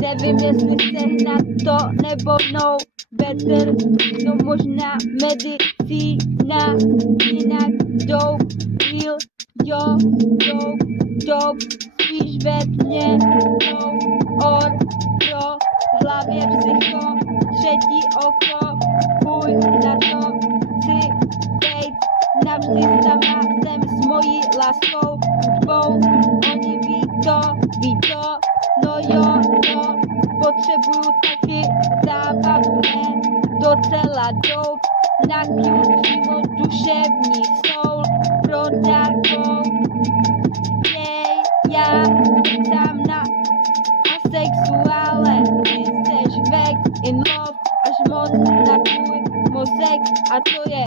Nevím, jestli sehnat to nebo no better, no možná medicína, jinak dope, real, jo, dope, spíš ve mně, no, or, pro, v hlavě psycho, třetí oko, půj na to, chci bejt, navždy sama jsem s mojí láskou, tvou, oni ví to, no jo, potřebuju taky zábavné, docela dope, na přímo duševní soul, pro darkou, já sám na asexuále, ty seš back in love, až moc na tvůj mozek a to je